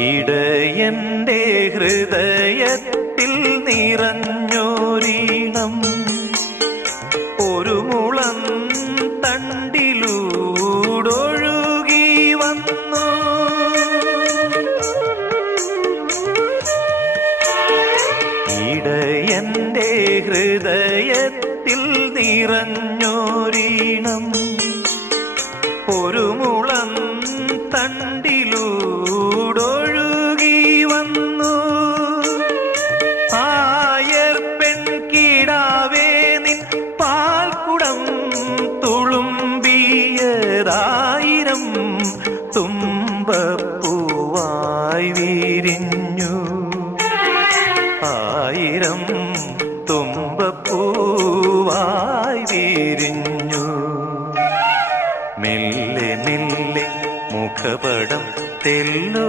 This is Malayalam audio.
ഇടയന്റെ ഹൃദയത്തിൽ നിറഞ്ഞോരീണം ഒരു മുളം തണ്ടിലൂടൊഴുകി വന്നു. ഇടയന്റെ ഹൃദയത്തിൽ നിറഞ്ഞോരീണം ഒരു മുളം തണ്ടിലൂടൊഴുകി വന്നു. ആയർ പെൺകിടാവേ നിൻ പാൽക്കുടം തുളുമ്പിയതായിരം തുമ്പപ്പൂവായി വിരിഞ്ഞു. ആയിരം തുമ്പപ്പൂവായി വിരിഞ്ഞു. മെല്ലെ മെല്ലെ മുഖപടം തെല്ലു